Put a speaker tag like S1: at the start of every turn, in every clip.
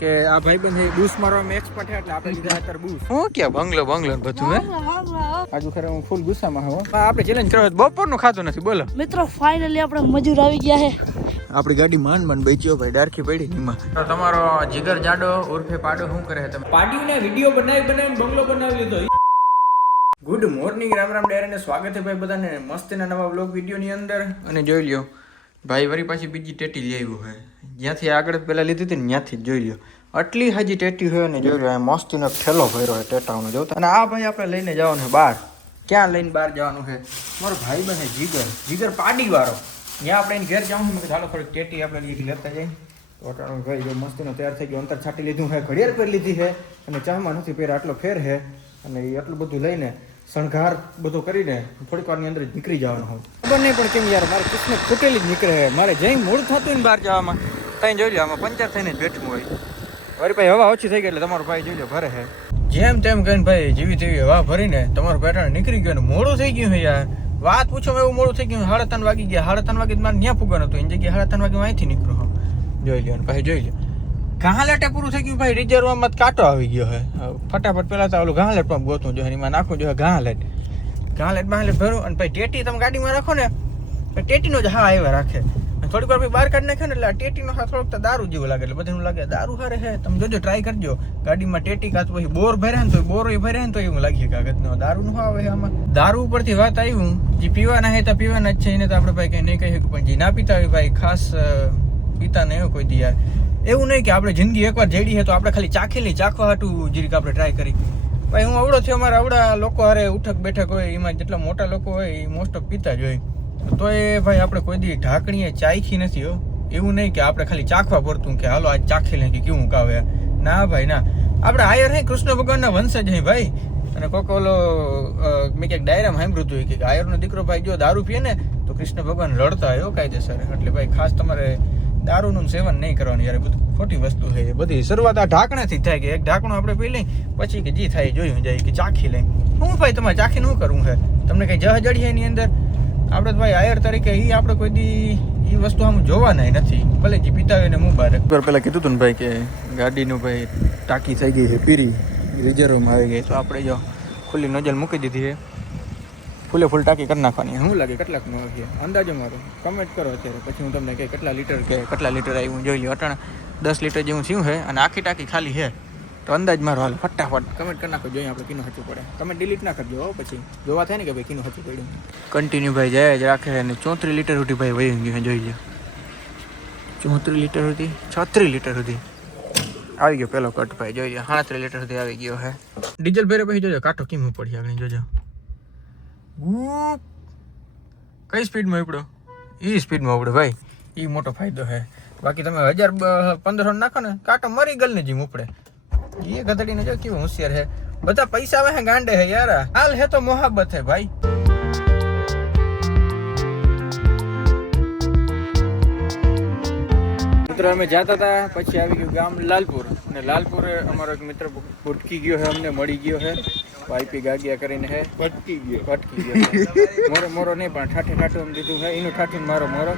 S1: કે આ ભાઈબંધ એ બૂસ મારવામાં એક્સપર્ટ છે એટલે આપણે લીધા અત્યારે બૂસ
S2: હું કે બંગલો બંગલો બધું હે?
S1: આજુ ખરે હું ફૂલ ગુસ્સામાં હું. આપણે ચેલેન્જ કરો બપોરનું ખાતું નથી બોલો.
S3: મિત્રો ફાઇનલી આપણે મજૂર આવી ગયા હે
S1: આપણી ગાડી માંડ માંડ બેચ્યો ભાઈ ડારખી પડી નીમાં તો તમારો જીગર જાડો ઉર્ફે પાડો શું કરે તમે પાડીને વીડિયો બનાવી બનાવીને બંગલો બનાવી લીધો. Good morning Ram Ram dear અને સ્વાગત છે ભાઈ બધાને. મસ્તીના નવા બ્લોગ વિડીયોની અંદર. અને જોઈ લ્યો ભાઈ વળી પાછી બીજી ટેટી લઈ આવ્યું હોય જ્યાંથી આગળ પહેલાં લીધી હતી ને ત્યાંથી જોઈ લ્યો. આટલી હાજી ટેટી હોય ને જોઈ લો મસ્તીનો ઠેલો ભર્યો હોય ટેટાઓનો જોતા અને આ ભાઈ આપણે લઈને જવાનું છે બહાર. ક્યાં લઈને બહાર જવાનું છે? મારો ભાઈ બને જીગર. જીગર પાડી વાળો ત્યાં આપણે એને ઘેર જવાનું મેં ચાલો હાલો ટેટી આપણે લીધી લેતા જઈએ. તો ભાઈ જો મસ્તીનો તૈયાર થઈ ગયો, અંતર છાંટી લીધું છે, ઘડિયાળ પહેરી લીધી છે, અને ચામાં નથી પહેર્યા, આટલો ફેર છે. અને એ આટલું બધું લઈને શણગાર બધો કરીને થોડીક વારની અંદર નીકળી જવાનું હોય ખબર નહીં પણ કેમ યાર, મારે કૃષ્ણ ખૂટેલી જ નીકળે છે. મારે જઈ મૂળ થતું ને બહાર જવામાં. ત્યાં જોઈ લો આમાં પંચર થઈને જ બેઠું હોય. વળી ભાઈ હવા ઓછી થઈ ગઈ એટલે તમારો ભાઈ જોઈ લો ભરે છે જેમ તેમ કહીને ભાઈ જેવી તેવી હવા ભરીને તમારું પેટર્ન નીકળી ગયું ને મોડું થઈ ગયું છે યાર. વાત પૂછો એવું મોડું થઈ ગયું સાડા ત્રણ વાગી ગયા. સાડા ત્રણ વાગે મારે ત્યાં ફૂગવાનું હતું. એની જગ્યાએ સાડા ત્રણ વાગે અહીંથી નીકળું હું જોઈ લ્યો ભાઈ જોઈ લ્યો. ગાંલેટે પૂરું થઈ ગયું ભાઈ. રિઝર્વમાં કાંટો આવી ગયો હે ફટાફટ પહેલાં તો ઓલું ગાંલેટ પંપ ગોતું જોઈએ એમાં નાખવું જોઈએ ગાંલેટ ગાંલેટ બાંલેટ ભરું અને ભાઈ ટેટી તમે ગાડીમાં રાખો ને ટેટીનો જ હા આવ્યા રાખે. થોડીક વાર બહાર કાઢી નાખે ને એટલે આ ટેટીનો હા થોડોક દારૂ જેવું લાગે. એટલે બધાનું લાગે, દારૂ હારે હે, તમે જોજો ટ્રાય કરજો. ગાડીમાં ટેટી કાં પછી બોર ભર્યા ને તો બોર ભર્યા ને તો એવું લાગે કાગળનો દારૂ નું આવે આમાં. દારૂ ઉપરથી વાત આવ્યું જે પીવાના હે તો પીવાના જ છે, એને તો આપણે ભાઈ કંઈ નહીં કહી શકું. પણ જે ના પીતા હોય ભાઈ, ખાસ પીતા નહીં કોઈ દી યાર. એવું નહીં કે આપણે જિંદગી એકવાર જેડી હે તો આપણે ખાલી ચાખેલી ચાખવા હાટું જીરીક આપણે ટ્રાય કરી. ભાઈ હું અવડો થયો અમારા અવડા લોકો હારે ઉઠક બેઠક હોય, એમાં જેટલા મોટા લોકો હોય, એ મોસ્ટ ઓફ પીતા જ હોય. તો એ ભાઈ આપણે કોઈ દી ઢાંકણીએ ચાખી નથી હો. એવું નહીં કે આપણે ખાલી ચાખવા પડતું કે હાલો આજ ચાખી લઈએ કે કેવું કાવે. ના ભાઈ, ના. આપણે આયર હે, કૃષ્ણ ભગવાનના વંશજ હે ભાઈ. અને કોક ઓલો મેં ક્યાંક ડાયરામાં સાંભળ્યું હતું કે આયરનો દીકરો ભાઈ જો દારૂ પીએ ને, તો કૃષ્ણ ભગવાન લડતા હો કાયદેસર. એટલે ભાઈ ખાસ તમારે દારૂનું સેવન નહીં કરવાનું યાર બધું ખોટી વસ્તુ છે એ બધી. શરૂઆત આ ઢાંકણાથી થાય કે એક ઢાંકણું આપણે પી લઈ, પછી કે જી થાય જોયું જાય કે ચાખી લઈ. હું ભાઈ તમારે ચાખી ન કરવું હે. તમને કઈ જહ જડી એની અંદર? આપણે ભાઈ આયર તરીકે એ આપણે કોઈ દી એ વસ્તુ આમ જોવાના નથી. ભલે જે પીતા હોય ને મુબારક પેલા કીધું હતું ને ભાઈ કે ગાડીનું ભાઈ ટાંકી થઈ ગઈ છે, પીરી. રિઝર્વમાં આવી ગઈ તો આપણે જો ખુલ્લી નજર મૂકી દીધી છે. ફૂલે ફૂલ ટાંકી કરી નાખવાની શું લાગે કેટલાકનું આવી અંદાજો મારો. કમેન્ટ કરો અત્યારે. પછી હું તમને કહે કેટલા લીટર કે કેટલા લીટર આવ્યું જોઈ લો અટાણા દસ લીટર જેવું થયું છે અને આખી ટાંકી ખાલી છે. તો અંદાજ મારો હાલ ફટાફટ. કમેન્ટ કરી નાખો જોઈએ આપણે કીનું હચું પડે. તમે ડિલીટ ના કરજો હો પછી. જોવા થાય ને કે ભાઈ કીનું હચું પડ્યું. કન્ટિન્યુ ભાઈ જાય જ રાખે અને ચોત્રીસ લીટર સુધી ભાઈ વહી ગયું છે જોઈ લો ચોત્રીસ લીટર સુધી? છત્રીસ લીટર સુધી. આવી ગયો પેલો કટ ભાઈ જોઈ લો સાડત્રીસ લીટર સુધી આવી ગયો છે. ડીઝલ ભરે પછી જોજો કાંટો કેમ પડી આગળ જોજો. ઉપ. કઈ સ્પીડમાં ઉપડો? એ સ્પીડમાં ઉપડે ભાઈ. એ મોટો ફાયદો છે. બાકી તમે હજાર બ- પંદરસો નાખો ને કાંટો મરી ગલ ને જીમ ઉપડે. એ ગધડીને જો કેવું હોશિયાર હે બધા પૈસા આવે ગાંડે હે યાર. હાલ હે તો મોહબ્બત હે ભાઈ. મિત્ર અમે જતા હતા પછી આવી ગયું ગામ લાલપુર. અને લાલપુર અમારો એક મિત્ર ભટકી ગયો છે અમને મળી ગયો છે. વાઈપી ગાગિયા કરીને હે ભટકી ગયો. ભટકી ગયો મોરો મોરો નહીં પણ ઠાઠે ઠાઠું એમ દીધું હે એનું ઠાઠું મારો મોરો.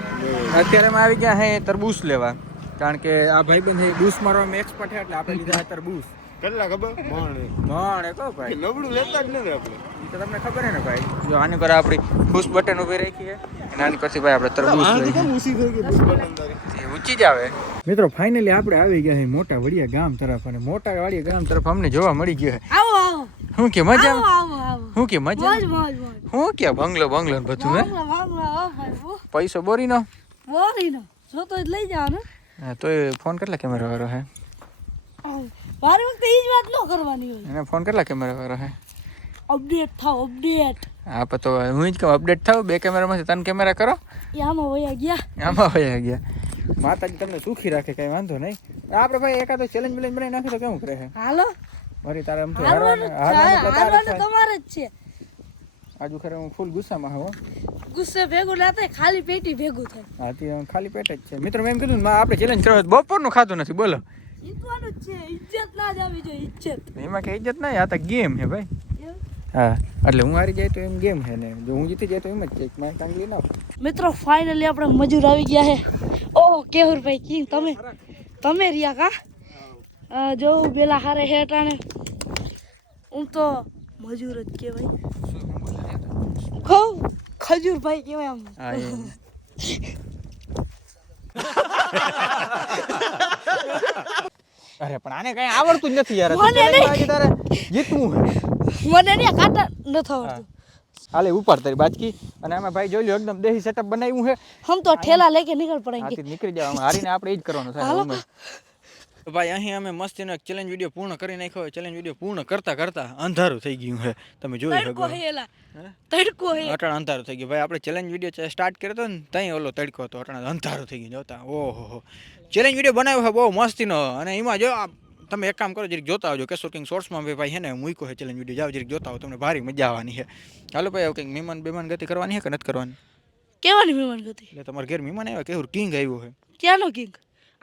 S1: અત્યારે અમે આવી ગયા હે તરબૂચ લેવા. કારણ કે આ ભાઈબંધ એ બૂસ મારવામાં એક્સપર્ટ એટલે આપણે લીધા અત્યારે તરબૂચ
S4: કેટલા ખબર? મોણે
S1: મણ એ કહો ભાઈ.
S4: નબળું લેતા જ નથી આપણે.
S1: તો તમને ખબર હે ને ભાઈ. જો આની પર આપણી બૂસ બટન ઊભી રાખી અને આની પરથી ભાઈ આપણે તરબૂચ લઈ
S4: ઊંચી થઈ ગઈ બુશ બટન તારી?
S1: એ ઊંચી જ આવે. મિત્રો ફાઇનલી આપણે આવી ગયા છે મોટા વડિયા ગામ તરફ અને મોટા વડિયા ગામ તરફ અમને જોવા મળી ગયો છે.
S3: આવો આવો.
S1: શું કે મજા
S3: આવો આવો આવો.
S1: શું કે મજા શું કે બંગલો બંગલો ને બધું હે? પૈસો બોરીનો?
S3: બોરીનો. જો તો લઈ જાવ ને
S1: હા તો એ ફોન કેટલા કેમેરા વાળો હે?
S3: મારી વખતે એ જ વાત ન કરવાની હોય.
S1: એને ફોન કેટલા કેમેરા વાળો હે?
S3: અપડેટ થાવ અપડેટ
S1: હા પણ તો હું જ કહું અપડેટ થાવ બે કેમેરામાંથી ત્રણ કેમેરા કરો.
S3: એ આમાં વયા ગયા.
S1: આમાં વયા ગયા. માતાજી તમને સુખી રાખે કઈ વાંધો નહીં. આપણે ભાઈ એકાદો ચેલેન્જ બેલેન્જ બનાવી નાખી તો કેવું કરે
S3: હાલો.
S1: મારી તારે એમ તો
S3: હારવાનું. તમારે જ છે.
S1: આજુ ખરે હું ફૂલ ગુસ્સામાં હો.
S3: ગુસ્સે ભેગું ના થાય ખાલી પેટી ભેગું થાય.
S1: હા તે ખાલી પેટ જ છે. મિત્રો મેં એમ કીધું ને, આપણે ચેલેન્જ કરવા બપોરનું ખાતું નથી. બોલો.
S3: જીતવાનું છે. ઇજ્જત ના જ આવી જોઈએ ઇજ્જત
S1: એમાં કે ઇજ્જત નહીં આ તો ગેમ હે ભાઈ. હા એટલે હું હારી જાય તો એમ ગેમ હે ને. જો હું જીતી જાય તો એમ જ છે. મારે કાંગલી ના
S3: મિત્રો ફાઇનલી આપણે મજૂર આવી ગયા છે. ઓહો કેહુરભાઈ કિંગ તમે તમે રહ્યા કા? જો પેલા હારે હેટાણે હું તો મજૂર જ કહેવાય. ખવ ખજૂર ભાઈ કહેવાય આમ
S1: હા અરે પણ આને કઈ આવડતું જ નથી યાર.
S3: મને નહીં.
S1: તારે જીતવું.
S3: મને નહીં કાટા નથી આવડતું.
S1: હાલે ઉપર તારી બાજકી. અને અમે ભાઈ જોઈ લો એકદમ દેહી સેટઅપ બનાવ્યું છે.
S3: હમ તો ઠેલા લેકે નીકળ
S1: પડે નીકળી જવા હારીને આપણે એ જ કરવાનું થાય. તો ભાઈ અહીં અમે મસ્તીનો એક ચેલેન્જ વીડિયો પૂર્ણ કરી નાખ્યો. ચેલેન્જ વીડિયો પૂર્ણ કરતા કરતા અંધારું થઈ ગયું છે. તમે જોઈ શકો?
S3: તડકો હે
S1: અટાણ અંધારું થઈ ગયું. ભાઈ આપણે ચેલેન્જ વીડિયો સ્ટાર્ટ કર્યો હતો ને ત્યાં ઓલો તડકો હતો. અટાણ અંધારું થઈ ગયું. જોતા. ઓહો હો. ચેલેન્જ વીડિયો બનાવ્યો છે બહુ મસ્તીનો. અને એમાં જો તમે એક કામ કરો જરીક જોતા આવજો. કેશોર કિંગ શોર્ટ્સમાં ભાઈ ભાઈ હે ને મૂક્યો છે ચેલેન્જ વીડિયો જાઓ જરીક જોતા આવો તમને ભારી મજા આવવાની છે. ચાલો ભાઈ આવું કંઈક મહેમાન બેમાન ગતિ કરવાની છે કે નથી કરવાની?
S3: કેવાની મહેમાન ગતિ?
S1: એટલે તમારા ઘેર મહેમાન આવ્યા? કેવું કિંગ આવ્યો છે.
S3: ક્યાંનો કિંગ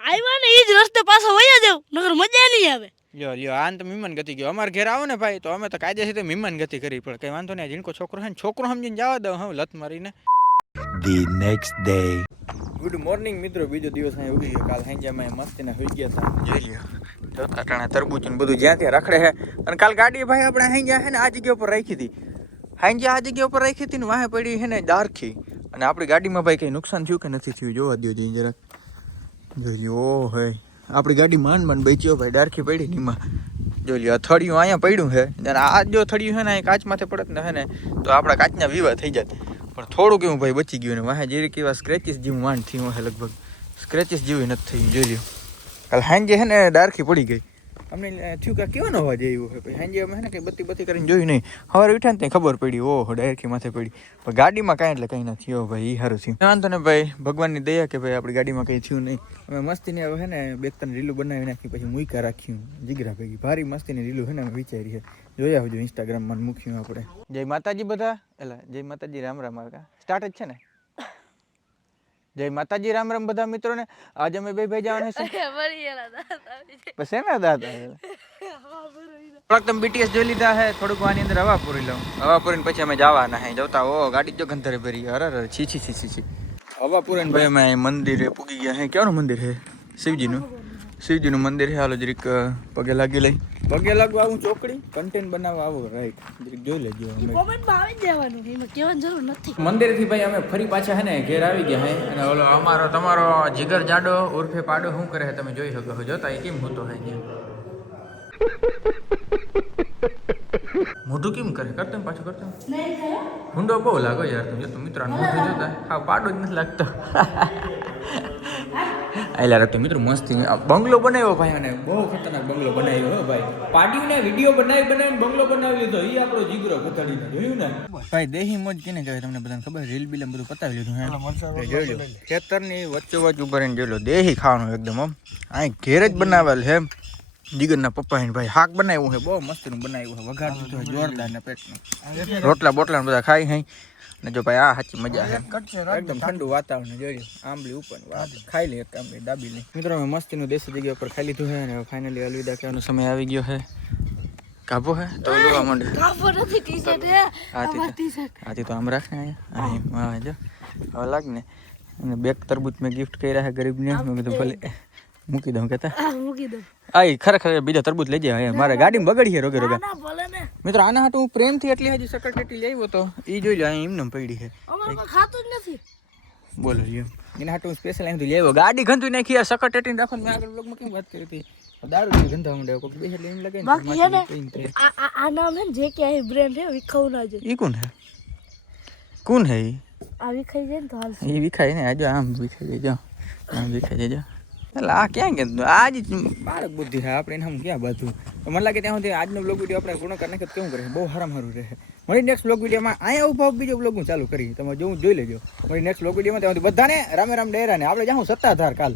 S3: આવ્યા ને ઈ જ રસ્તે પાછો વયા જાવ નગર મજા નહીં આવે.
S1: યો લ્યો આન તો મિમન ગતિ ગયો. અમારે ઘેર આવો ને ભાઈ તો અમે તો કાયદેસર છે મહેમાન ગતિ કરી પડે. કઈ વાંધો નહીં જીણકો છોકરો છે ને છોકરો સમજીને જવા દઉં હું લત મારીને.
S5: The next day
S1: good morning મિત્રો. બીજો દિવસ અહીં ઉગી ગયો. કાલ સાંજે અમે મસ્તીને હોઈ ગયા હતા. જોઈ લ્યો. જોતા ટાણે તરબૂચ ને બધું જ્યાં ત્યાં રખડે છે. અને કાલ ગાડી ભાઈ આપણે હાંજ્યા છે ને આ જગ્યા ઉપર રાખી હતી. હાંજ્યા આ જગ્યા ઉપર રાખી હતી ને વાહે પડી છે ને દારખી. અને આપણી ગાડીમાં ભાઈ કંઈ નુકસાન થયું કે નથી થયું જોવા દો જઈ જરાક. જોઈ લ્યો ઓ હે. આપણી ગાડી માંડ માંડ બેચ્યો ભાઈ, ડારખી પડી નીમાં જોઈ લ્યો થળિયું અહીંયા પડ્યું છે. અને આ જો થળિયું છે ને અહીં કાચમાંથી પડત ને હે ને, તો આપણા કાચના વિવાહ થઈ જાય પણ થોડું કેવું ભાઈ બચી ગયું ને, વાહે જે કેવા સ્ક્રેચીસ જેવું માંડ થયું હે લગભગ. સ્ક્રેચીસ જેવું નથી થયું, જોઈ લ્યો. કાલ હાંજે છે ને, ડારખી પડી ગઈ. અમને થયું કે કેવાનો અવાજ આવ્યો છે? પછી સાંજે અમે ને કંઈ બત્તી બત્તી કરીને જોયું નહીં. સવારે ઉઠ્યા ને ત્યાં ખબર પડી, ઓહો, ડાયરેક્ટ માથે પડી. પણ ગાડીમાં કાંઈ એટલે કંઈ ના થયો ભાઈ એ સારું થયું. વાંધો ને ભાઈ, ભગવાનની દયા કે ભાઈ આપણી ગાડીમાં કંઈ થયું નહીં. અમે મસ્તીને હવે છે ને બે ત્રણ રીલું બનાવી નાખી, પછી મૂકા રાખ્યું. જીગરા ભેગી. ભારી મસ્તીની રીલું છે ને અમે વિચારી છે. જોઈ આવજો ઇન્સ્ટાગ્રામમાં મૂક્યું આપણે. જય માતાજી બધા. એલા, જય માતાજી, રામ રામ આવકા સ્ટાર્ટ જ છે ને? જય માતાજી રામ રામ બધા મિત્રોને. આજે અમે બે ભાઈ જવાના છે બસ એના દાદા થોડાક તમે બીટીએસ જોઈ લીધા હે થોડુંક આની અંદર હવા પૂરી લઉં. હવા પૂરીને પછી અમે જવાના હે. જવતા ઓ ગાડી જો ગંધરે ભરી. અરે અરે છી છી છી છી છી. હવા પૂરીને ભાઈ અમે મંદિર મંદિરે પૂગી ગયા હે. ક્યાંનું મંદિર હે? શિવજીનું. શિવજીનું મંદિર હે. હાલો જરીક પગે લાગી લઈ. પગે લાગવા આવું ચોકડી? કન્ટેન્ટ બનાવવા આવું રાઈટ જોઈ લેજો અમે.
S3: કોમેન્ટમાં આવી જવાનું એમાં કહેવાની જરૂર નથી.
S1: મંદિરથી ભાઈ અમે ફરી પાછા હે ને ઘેર આવી ગયા હે. અને ઓલો અમારો તમારો જીગર જાડો ઉર્ફે પાડો શું કરે તમે જોઈ શકો છો. જોતા એ કેમ હોતો હે ત્યાં મોઢું કેમ કરે? કરતો પાછું કરતો. હુંડો બહુ લાગો યાર તું જો તું મિત્રો મોઢું જોતા હા પાડો જ નથી લાગતો. આયલા તો મિત્રો મસ્તી. આ બંગલો બનાવ્યો ભાઈ અને બહુ ખતરનાક બંગલો બનાવ્યો હો ભાઈ. પાડીને વીડિયો બનાવી બનાવીને બંગલો બનાવી લીધો. એ આપણો જીગરો ઘટાડીને જોયું ને? ભાઈ દેહી મોજ કેને કહેવાય તમને બધાને ખબર? રીલ બીલ બધું પતાવી લીધું હે. જોઈ લો. ખેતરની વચ્ચે વચ્ચ ઊભા રહીને જોઈ લો. દેહી ખાવાનું એકદમ આમ. અહીં ઘેર જ બનાવેલ છે જીગરના પપ્પા એને ભાઈ શાક બનાવ્યું છે બહુ મસ્તીનું બનાવ્યું છે વઘાર દીધું છે જોરદાર ને પેટનું. રોટલા બોટલા ને બધા ખાઈ ખાઈ ને જો ભાઈ આ સાચી મજા છે એકદમ ઠંડુ વાતાવરણ જોયું? આંબલી ઉપર વાત. ખાઈ લે એક આંબલી દાબી લે. મિત્રો અમે મસ્તીનું દેશી જગ્યા પર ખાઈ લીધું છે અને ફાઇનલી અલવિદા કહેવાનો સમય આવી ગયો છે કાબો હે? તો જોવા માંડે.
S3: કાપો નથી ટી શર્ટ હે
S1: આથી
S3: આમાં ટી શર્ટ
S1: આથી તો આમ રાખ ને અહીંયા. અહીં હા જો હવે લાગ ને અને બેક તરબૂચ મેં ગિફ્ટ કર્યા છે ગરીબને. મેં કીધું ભલે મૂકી દઉં કહેતા
S3: આ મૂકી દો
S1: આ ઈ ખરેખર બીજા તરબૂચ લઈ જાય મારે ગાડીમાં બગડી છે રોગે રોગે.
S3: ના ભલે ને.
S1: મિત્રો આના હાટું હું પ્રેમથી એટલી હજી સકટેટી લાવ્યો તો એ જોઈ લો અહીં એમને પડી છે.
S3: અમારે કોઈ ખાતું જ નથી.
S1: બોલો લ્યો. એના હાટું સ્પેશિયલ અહીંથી લેવો ગાડી ગંધુઈ નાખી યાર સકટેટી રાખો ને મેં આગળ બ્લોગમાં કેમ વાત કરી હતી. દારૂ જેવી ગંધા માંડે કોઈ બે એટલે એમ લાગે ને
S3: બાકી છે ને
S1: માથે પીને તે.
S3: આ આ- આ નામ હે ને જે કે આ બ્રેન્ડ હે વિખાવું ના જોઈએ
S1: ઈ કોણ હે કોણ હે ઈ?
S3: આ વિખાઈ જાય ને તો હાલ
S1: એ વિખાય ને આજો આમ વિખાઈ જાય જો. આમ વિખાઈ જાય એટલે આ ક્યાં કે આજ બાળક બુદ્ધિ છે, આપણે એને ક્યાં બધું. મને લાગે ત્યાં સુધી આજનો બ્લોગ વીડિયો આપણે પૂર્ણ કરી નાખીએ તો કેવું કરે બહુ હારામ સારું રહે મળી નેક્સ્ટ બ્લોગ વિડીયોમાં અહીંયા ઊભા બીજો બ્લોગ હું ચાલુ કરી તમે જોવું, જોઈ લેજો. મળી નેક્સ્ટ બ્લોગ વિડીયોમાં ત્યાં બધાને રામે રામ ડેરા ને આપણે જાઉં સત્તાધાર કાલ.